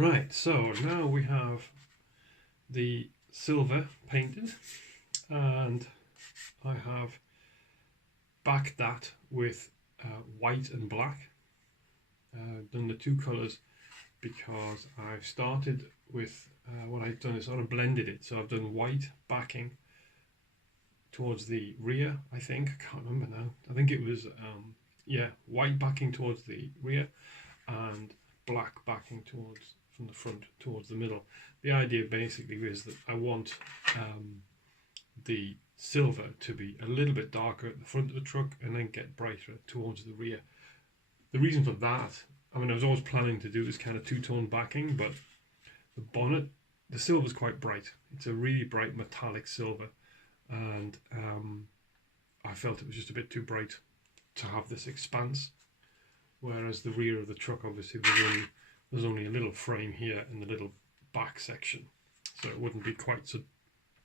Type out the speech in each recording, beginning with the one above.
Right, so now we have the silver painted, and I have backed that with white and black. Done the two colours because I've started with what I've done is sort of blended it. So I've done white backing towards the rear, I think. I can't remember now. I think it was, white backing towards the rear and black backing towards from the front towards the middle. The idea basically is that I want the silver to be a little bit darker at the front of the truck and then get brighter towards the rear. The reason for that, I mean, I was always planning to do this kind of two-tone backing, but the bonnet, the silver's quite bright. It's a really bright metallic silver, and I felt it was just a bit too bright to have this expanse. Whereas the rear of the truck, obviously, there's only a little frame here in the little back section, so it wouldn't be quite so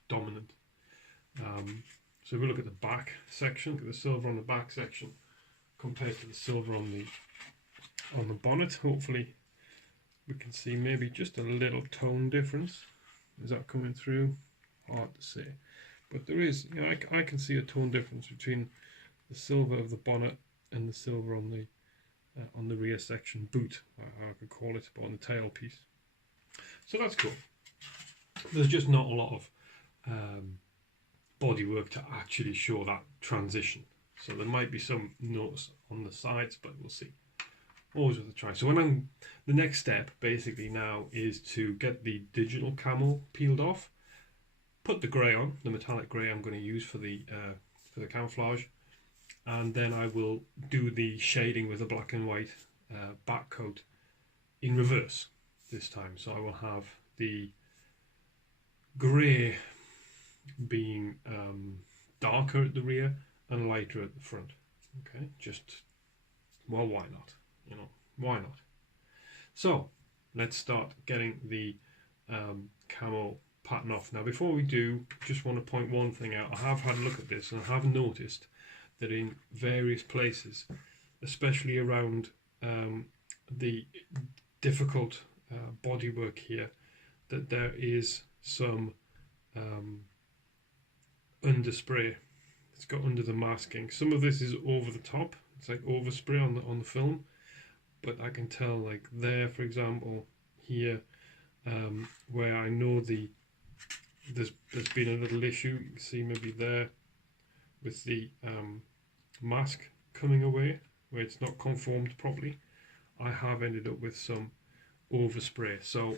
dominant. So if we look at the back section, look at the silver on the back section compared to the silver on the bonnet, hopefully we can see maybe just a little tone difference. Is that coming through? Hard to say, but there is, you know, I can see a tone difference between the silver of the bonnet and the silver on the rear section boot, I could call it, but on the tail piece. So that's cool. There's just not a lot of bodywork to actually show that transition. So there might be some notes on the sides, but we'll see. Always worth a try. So the next step basically now is to get the digital camo peeled off, put the grey on, the metallic grey I'm going to use for the camouflage, and then I will do the shading with the black and white back coat in reverse this time. So I will have the grey being darker at the rear and lighter at the front. Okay, just, well, why not? You know, why not? So let's start getting the camo pattern off. Now, before we do, just want to point one thing out. I have had a look at this and I have noticed that in various places, especially around the difficult bodywork here, that there is some underspray. It's got under the masking. Some of this is over the top. It's like overspray on the film, but I can tell, like there, for example, here, where I know there's been a little issue. You can see maybe there with the mask coming away, where it's not conformed properly. I have ended up with some overspray. So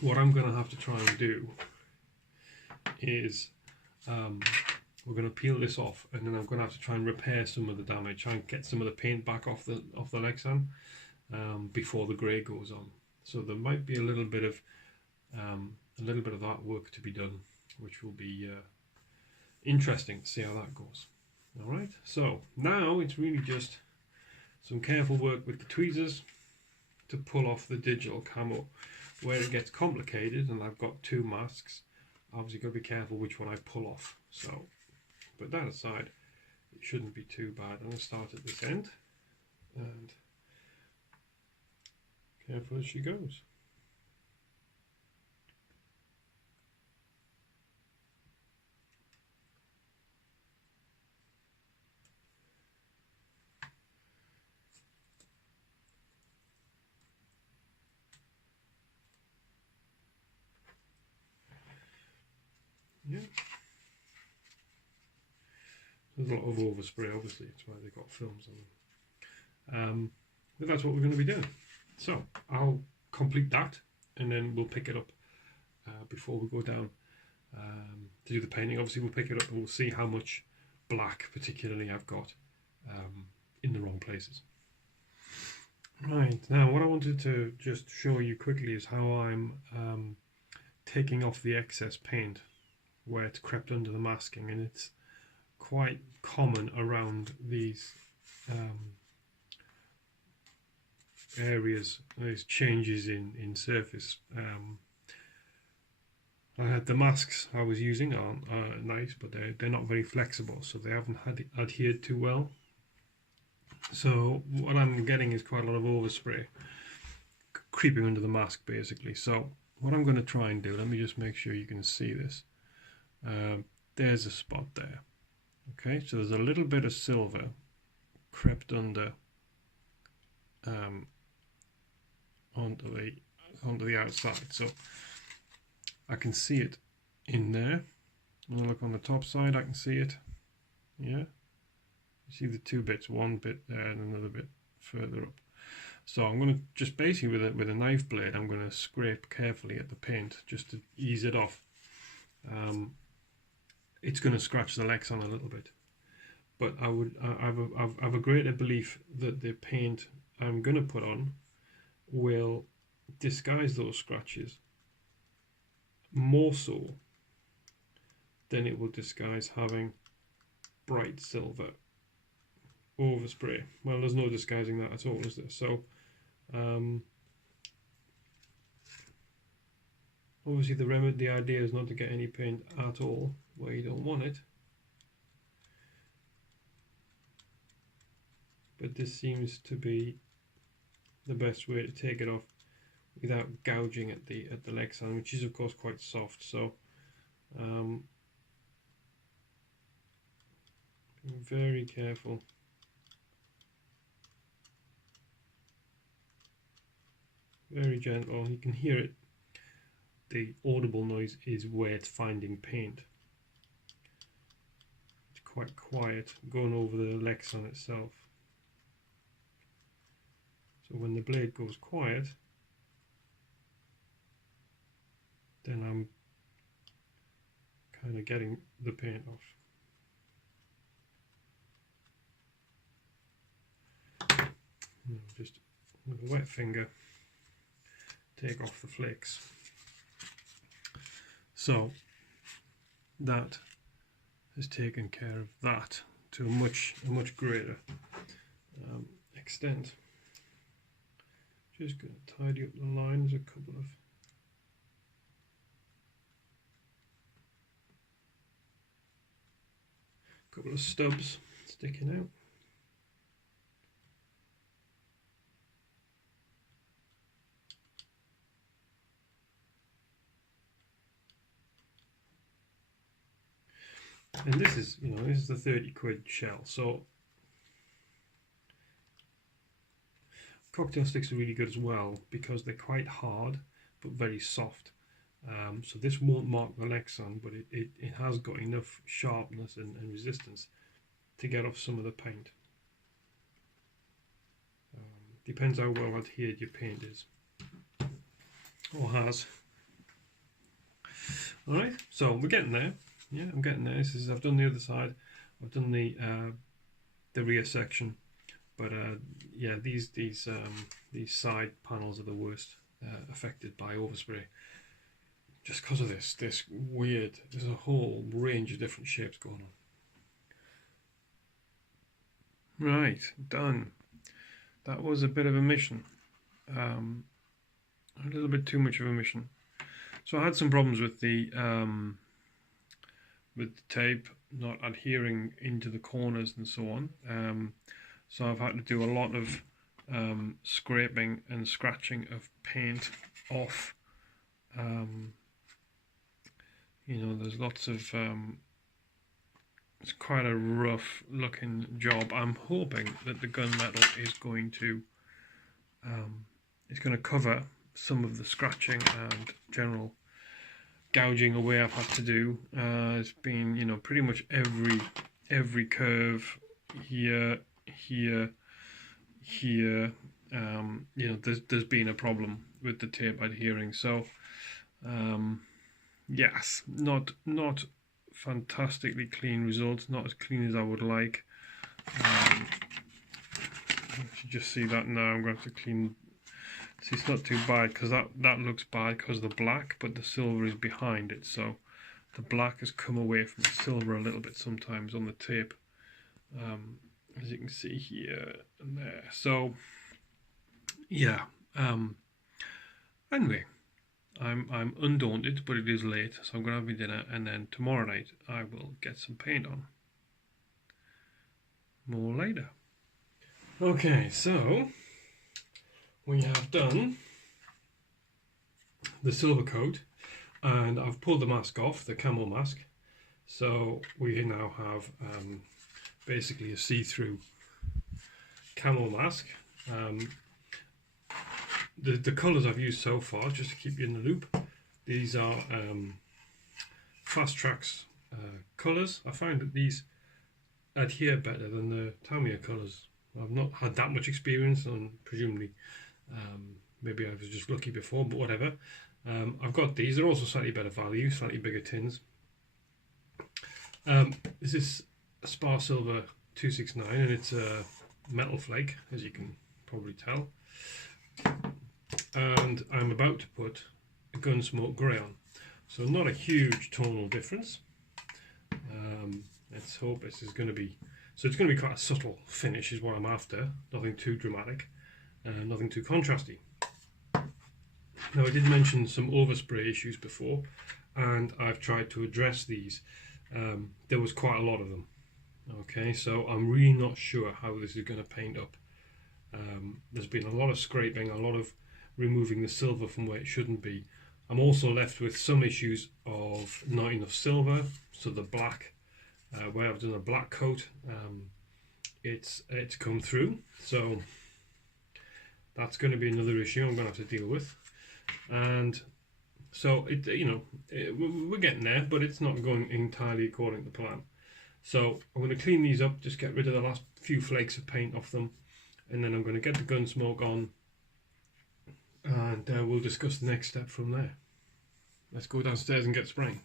what I'm going to have to try and do is we're going to peel this off, and then I'm going to have to try and repair some of the damage, try and get some of the paint back off the Lexan before the grey goes on. So there might be a little bit of that work to be done, which will be interesting to see how that goes. All right, so now it's really just some careful work with the tweezers to pull off the digital camo. Where it gets complicated, and I've got two masks, obviously got to be careful which one I pull off. So, but that aside, it shouldn't be too bad. I'm going to start at this end, and careful as she goes. Yeah. There's a lot of overspray, obviously, that's why they've got films on them. But that's what we're going to be doing. So I'll complete that, and then we'll pick it up before we go down to do the painting. Obviously, we'll pick it up and we'll see how much black, particularly, I've got in the wrong places. Right, now what I wanted to just show you quickly is how I'm taking off the excess paint where it's crept under the masking, and it's quite common around these areas, these changes in surface. I had the masks I was using are nice, but they're not very flexible, so they haven't adhered too well. So what I'm getting is quite a lot of overspray creeping under the mask basically. So what I'm going to try and do, let me just make sure you can see this. There's a spot there. Okay, so there's a little bit of silver crept under onto the outside. So I can see it in there. When I look on the top side, I can see it. Yeah, you see the two bits, one bit there and another bit further up. So I'm going to just basically with a knife blade, I'm going to scrape carefully at the paint just to ease it off. It's going to scratch the Lexan a little bit, but I have a greater belief that the paint I'm going to put on will disguise those scratches more so than it will disguise having bright silver overspray. Well, there's no disguising that at all, is there? So obviously the idea is not to get any paint at all where you don't want it, but this seems to be the best way to take it off without gouging at the Lexan, which is of course quite soft. So being very careful. Very gentle. You can hear it. The audible noise is where it's finding paint. It's quite quiet going over the Lexan itself. So when the blade goes quiet, then I'm kind of getting the paint off. Just with a wet finger, take off the flakes. So that has taken care of that to a much greater extent. Just going to tidy up the lines, a couple of stubs sticking out. And this is, this is the 30 quid shell. So cocktail sticks are really good as well because they're quite hard but very soft. So this won't mark the Lexan, but it has got enough sharpness and resistance to get off some of the paint. Depends how well adhered your paint is or has. Alright, so we're getting there. Yeah, I'm getting there. I've done the other side. I've done the rear section, but yeah, these side panels are the worst affected by overspray. Just because of this weird. There's a whole range of different shapes going on. Right, done. That was a bit of a mission. A little bit too much of a mission. So I had some problems with the tape not adhering into the corners and so on. So I've had to do a lot of scraping and scratching of paint off. There's lots of it's quite a rough looking job. I'm hoping that the gunmetal is going to cover some of the scratching and general gouging away I've had to do. It's been pretty much every curve here. There's been a problem with the tape adhering. So yes, not fantastically clean results, not as clean as I would like. You just see that now. I'm going to have to clean. See, it's not too bad because that looks bad because of the black, but the silver is behind it, so the black has come away from the silver a little bit sometimes on the tape, as you can see here and there. So yeah, anyway, I'm undaunted, but it is late, so I'm going to have my dinner, and then tomorrow night I will get some paint on. More later. Okay, so we have done the silver coat, and I've pulled the mask off, the camel mask. So we now have basically a see-through camel mask. The colours I've used so far, just to keep you in the loop, these are Fast Tracks colours. I find that these adhere better than the Tamiya colours. I've not had that much experience, and presumably maybe I was just lucky before, but whatever. I've got these. They're also slightly better value, slightly bigger tins. This is a Spar Silver 269, and it's a metal flake, as you can probably tell. And I'm about to put a Gunsmoke grey on, so not a huge tonal difference. Let's hope this is going to be, so it's going to be quite a subtle finish is what I'm after, nothing too dramatic, nothing too contrasty. Now I did mention some overspray issues before, and I've tried to address these. There was quite a lot of them. Okay, so I'm really not sure how this is going to paint up. There's been a lot of scraping, a lot of removing the silver from where it shouldn't be. I'm also left with some issues of not enough silver, so the black, where I've done a black coat, it's come through, so that's going to be another issue I'm going to have to deal with. And so we're getting there, but it's not going entirely according to plan. So I'm going to clean these up, just get rid of the last few flakes of paint off them, and then I'm going to get the Gunsmoke on, and we'll discuss the next step from there. Let's go downstairs and get spraying.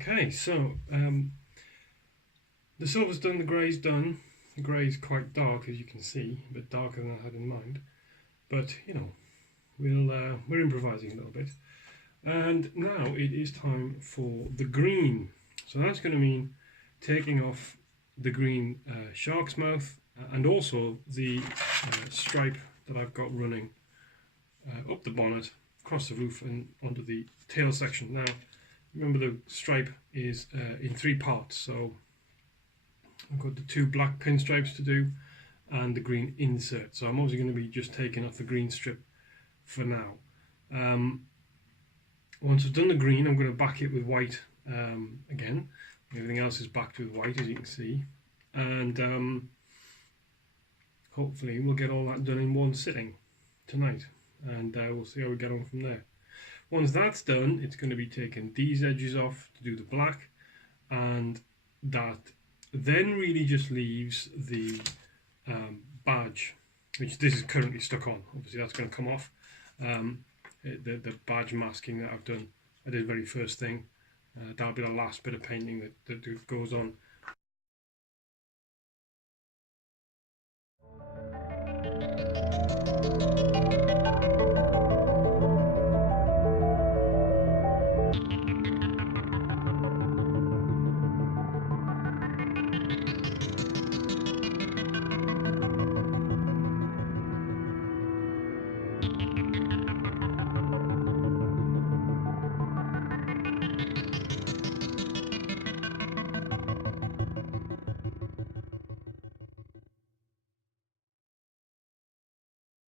Okay, so the silver's done, the grey's done. The grey's quite dark, as you can see, a bit darker than I had in mind. But you know, we're improvising a little bit. And now it is time for the green. So that's going to mean taking off the green shark's mouth and also the stripe that I've got running up the bonnet, across the roof and onto the tail section. Now, remember the stripe is in 3 parts, so I've got the 2 black pinstripes to do and the green insert. So I'm obviously going to be just taking off the green strip for now. Once I've done the green, I'm going to back it with white again. Everything else is backed with white, as you can see. And hopefully we'll get all that done in one sitting tonight. And we'll see how we get on from there. Once that's done, it's going to be taking these edges off to do the black. And that then really just leaves the badge, which this is currently stuck on. Obviously that's going to come off. The badge masking that I've done, I did very first thing. That'll be the last bit of painting that goes on.